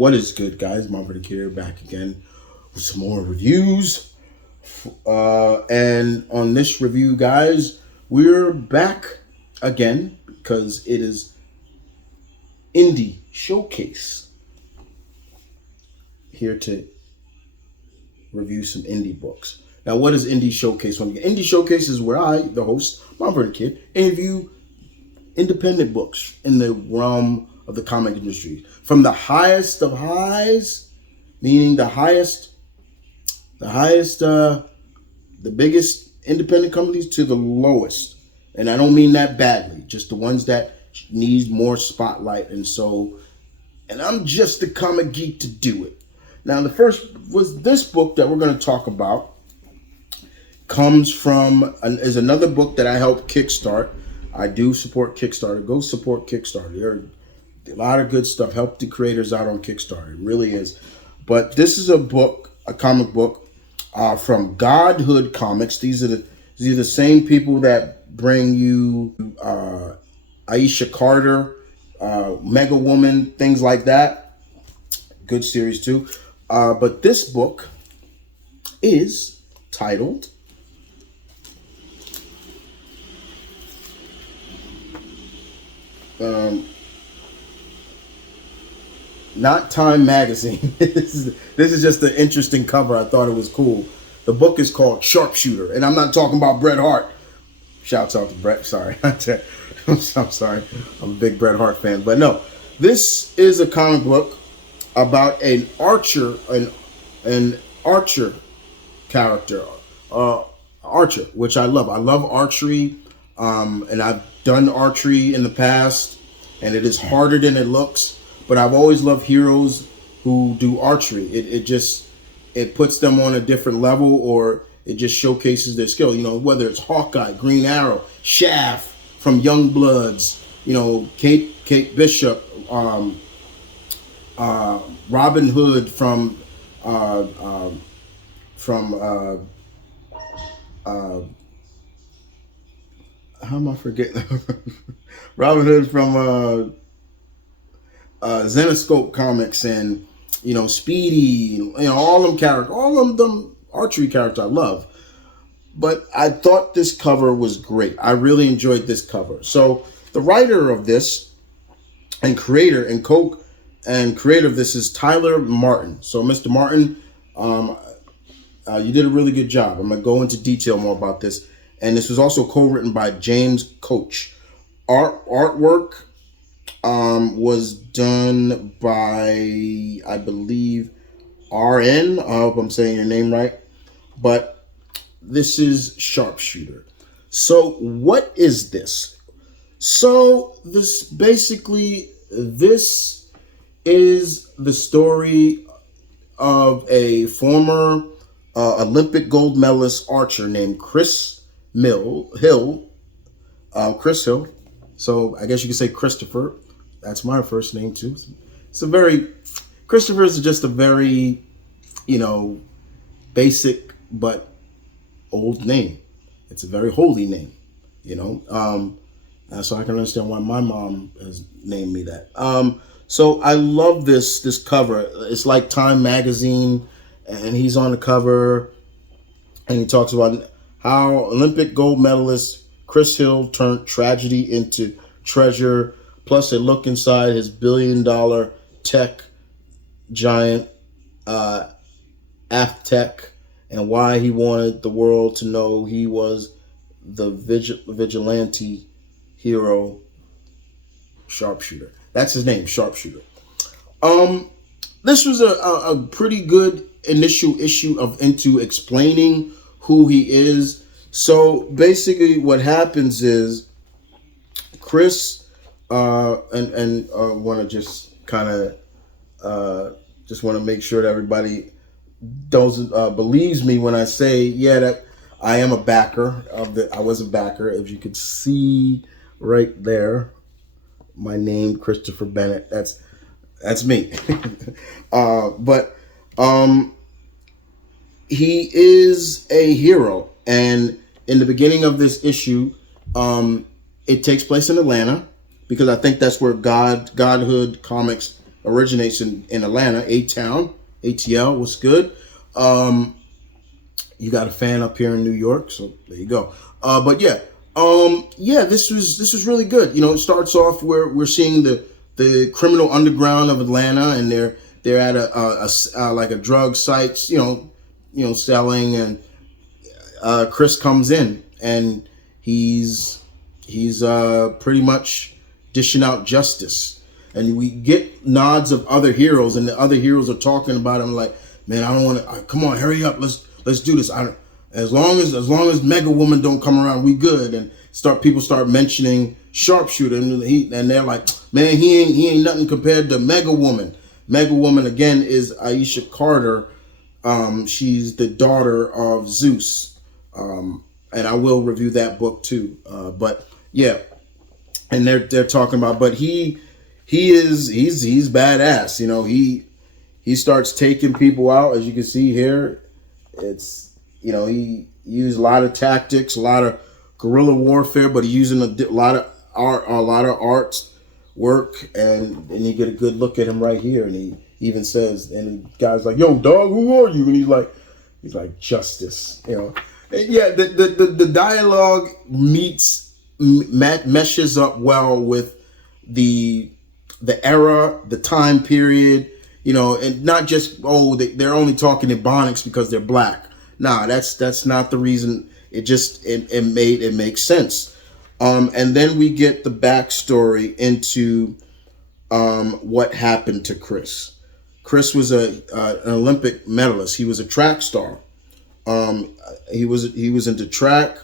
What is good, guys? M.V.K here, back again with some more reviews. And on this review, guys, we're back again because it is Indie Showcase. Here to review some indie books. Now, what is Indie Showcase? Indie Showcase is where I, the host, M.V.K, interview independent books in the realm of the comic industry, from the highest of highs, meaning the biggest independent companies, to the lowest. And I don't mean that badly, just the ones that need more spotlight. And I'm just the comic geek to do it. Now, the first was this book that we're going to talk about. Is another book that I helped kickstart. I do support Kickstarter. Go support Kickstarter. There are a lot of good stuff. Help the creators out on Kickstarter. It really is. But this is a comic book from Godhood Comics. These are the same people that bring you Aisha Carter, Mega Woman, things like that. Good series too. But this book is titled not Time Magazine. This is just an interesting cover. I thought it was cool. The book is called Sharpshooter, and I'm not talking about Bret Hart. Shouts out to Bret. Sorry, I'm sorry. I'm a big Bret Hart fan, but no, this is a comic book about an archer character, Archer, which I love. I love archery, and I've done archery in the past, and it is harder than it looks. But I've always loved heroes who do archery. It puts them on a different level, or it just showcases their skill. You know, whether it's Hawkeye, Green Arrow, Shaft from Young Bloods, you know, Kate Bishop, Robin Hood from how am I forgetting? Robin Hood from Zenoscope Comics, and you know, Speedy, you know, all them archery characters I love. But I thought this cover was great. I really enjoyed this cover. So the writer of this and creator of this is Tyler Martin. So Mr. Martin, you did a really good job. I'm gonna go into detail more about this. And this was also co-written by James Coach. Artwork was done by, I believe, RN. I hope I'm saying your name right. But this is Sharpshooter. So what is this? So this is the story of a former Olympic gold medalist archer named Chris Hill. So I guess you could say Christopher. That's my first name too. Christopher is just a very, you know, basic but old name. It's a very holy name, you know. So I can understand why my mom has named me that. So I love this cover. It's like Time Magazine, and he's on the cover, and he talks about how Olympic gold medalist Chris Hill turned tragedy into treasure, plus a look inside his billion-dollar tech giant, Aftech, and why he wanted the world to know he was the vigilante hero Sharpshooter. That's his name, Sharpshooter. This was a pretty good initial issue into explaining who he is. So basically what happens is Chris and want to just kind of just want to make sure that everybody doesn't believes me when I say that I am a backer I was a backer. If you could see right there, my name, Christopher Bennett. That's me. But he is a hero, and in the beginning of this issue, it takes place in Atlanta, because I think that's where Godhood Comics originates in Atlanta, A-Town, ATL. What's good? You got a fan up here in New York, so there you go. But yeah, this was really good. You know, it starts off where we're seeing the criminal underground of Atlanta, and they're at a like a drug site, selling, and Chris comes in, and he's pretty much dishing out justice, and we get nods of other heroes, and the other heroes are talking about him like, man, I don't want to. Come on, hurry up, let's do this. As long as Mega Woman don't come around, we good. And people start mentioning Sharpshooter, and they're like, man, he ain't nothing compared to Mega Woman. Mega Woman again is Aisha Carter. She's the daughter of Zeus, and I will review that book too. But yeah, and they're talking about, but he's badass. You know, he starts taking people out, as you can see here. It's, he used a lot of tactics, a lot of guerrilla warfare, but he's using a lot of arts work, and you get a good look at him right here, and he even says, and the guy's like, "Yo, dog, who are you?" And he's like, "Justice," And yeah, the dialogue meshes up well with the era, the time period, and not just, they're only talking Ebonics because they're black. Nah, that's not the reason. It makes sense. And then we get the backstory into what happened to Chris. Chris was an Olympic medalist. He was a track star. He was into track.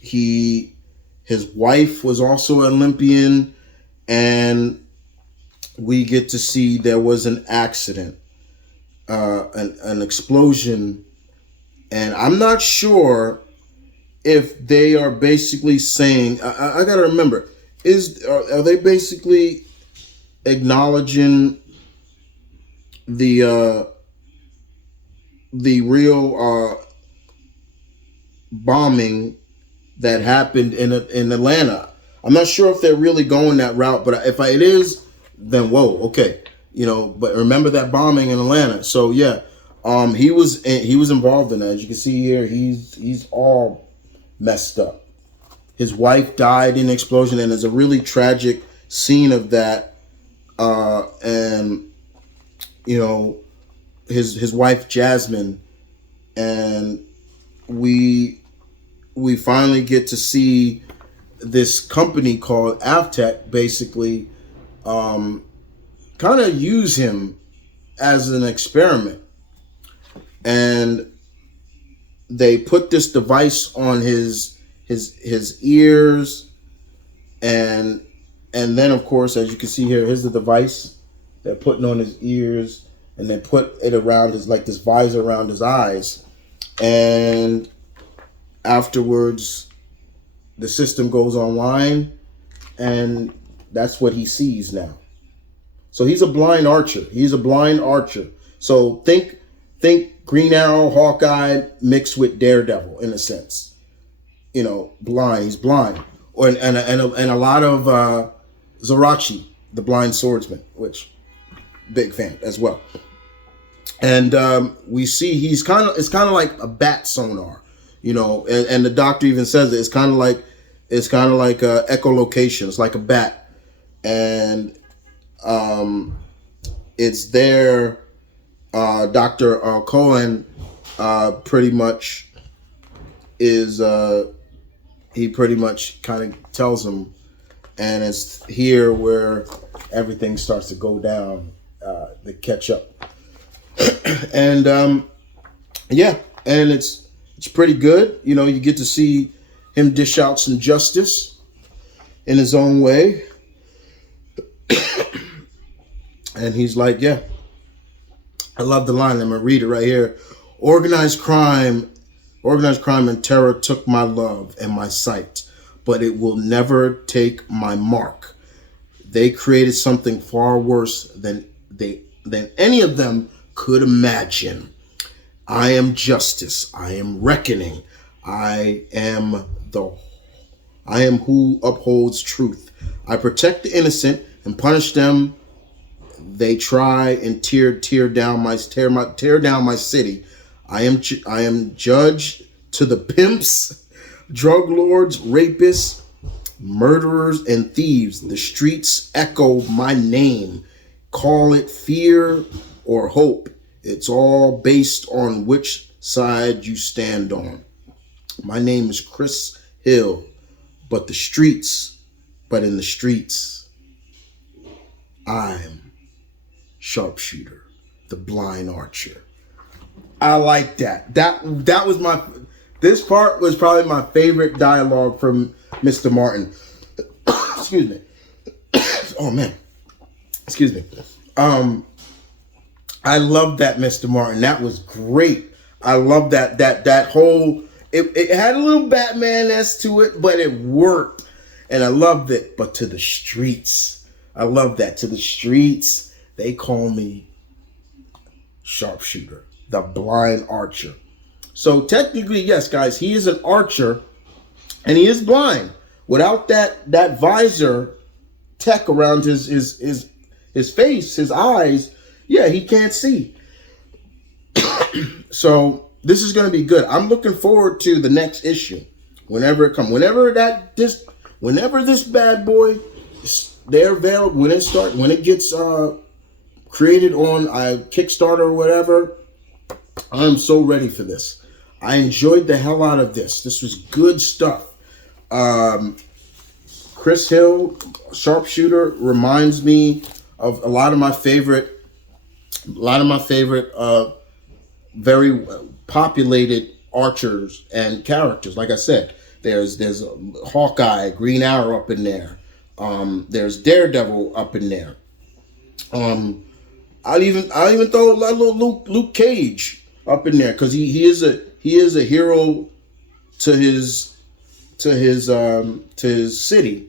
His wife was also an Olympian, and we get to see there was an accident, an explosion, and I'm not sure if they are basically saying, I gotta remember, are they basically acknowledging the real bombing that happened in Atlanta? I'm not sure if they're really going that route, but if it is, then whoa, okay, But remember that bombing in Atlanta. So yeah, he was involved in that. As you can see here, he's all messed up. His wife died in an explosion, and there's a really tragic scene of that. And his wife Jasmine, and we finally get to see this company called Avtech basically kind of use him as an experiment, and they put this device on his ears, and then of course, as you can see here, here's the device they're putting on his ears, and they put it around this visor around his eyes, and afterwards the system goes online, and that's what he sees now. So he's a blind archer. So think Green Arrow, Hawkeye mixed with Daredevil in a sense. Blind. He's blind. And a lot of Zarachi, the blind swordsman, which big fan as well. And we see it's kind of like a bat sonar, and the doctor even says it. It's kind of like echolocation. It's like a bat, and it's there. Dr. Cohen pretty much is he pretty much kind of tells him, and it's here where everything starts to go down, the catch up. And yeah, and it's pretty good. You get to see him dish out some justice in his own way. And he's like, yeah, I love the line. I'm gonna read it right here. Organized crime and terror took my love and my sight, but it will never take my mark. They created something far worse than any of them could imagine. I am justice. I am reckoning. I am who upholds truth. I protect the innocent and punish them They try and tear down my city. I am judged to the pimps, drug lords, rapists, murderers, and thieves. The streets echo my name. Call it fear or hope. It's all based on which side you stand on. My name is Chris Hill, but in the streets, I'm Sharpshooter, the blind archer. I like that. That was this part was probably my favorite dialogue from Mr. Martin. Excuse me. Oh man. Excuse me. I love that, Mr. Martin. That was great. I love that whole it had a little Batman-esque to it, but it worked. And I loved it. But to the streets. I love that. To the streets, they call me Sharpshooter, the blind archer. So technically, yes, guys, he is an archer and he is blind. Without that visor tech around his face, his eyes, yeah, he can't see. So this is going to be good. I'm looking forward to the next issue. Whenever it comes, whenever this bad boy, they're available, when it gets created on Kickstarter or whatever, I'm so ready for this. I enjoyed the hell out of this. This was good stuff. Chris Hill, Sharpshooter, reminds me of a lot of my favorite very populated archers and characters. Like I said, there's Hawkeye, Green Arrow up in there. There's Daredevil up in there. I'll even throw a little Luke Cage up in there because he is a hero to his city.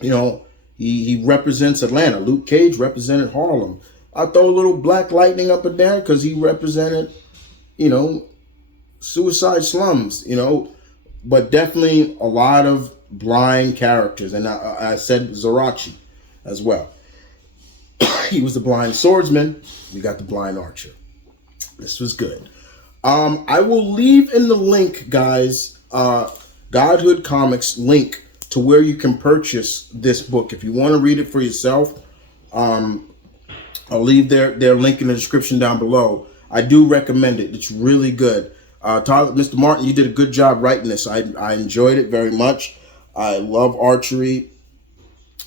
You know, he represents Atlanta. Luke Cage represented Harlem. I throw a little Black Lightning up in there because he represented, suicide slums. But definitely a lot of blind characters, and I said Zarachi as well. He was the blind swordsman. We got the blind archer. This was good. I will leave in the link, guys, Godhood Comics link to where you can purchase this book. If you want to read it for yourself, I'll leave their link in the description down below. I do recommend it. It's really good. Mr. Martin, you did a good job writing this. I enjoyed it very much. I love archery.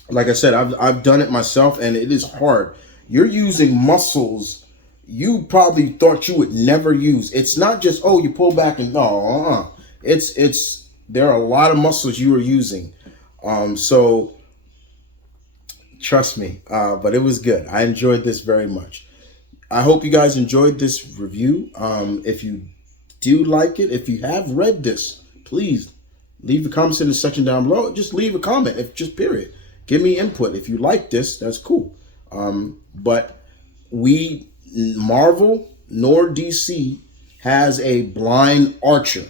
Like I said, I've done it myself, and it is hard. You're using muscles you probably thought you would never use. It's not just, oh, you pull back and no. There are a lot of muscles you are using. So trust me, but it was good. I enjoyed this very much. I hope you guys enjoyed this review. If you do like it, if you have read this, please leave the comments in the section down below. Just leave a comment, period. Give me input. If you like this, that's cool. But Marvel nor DC has a blind archer.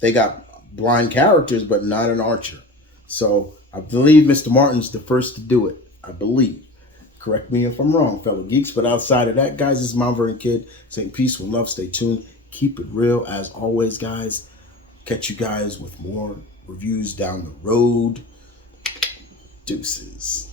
They got blind characters, but not an archer. So I believe Mr. Martin's the first to do it. I believe. Correct me if I'm wrong, fellow geeks. But outside of that, guys, this is M.V.K. saying peace with love. Stay tuned. Keep it real as always, guys. Catch you guys with more reviews down the road. Deuces.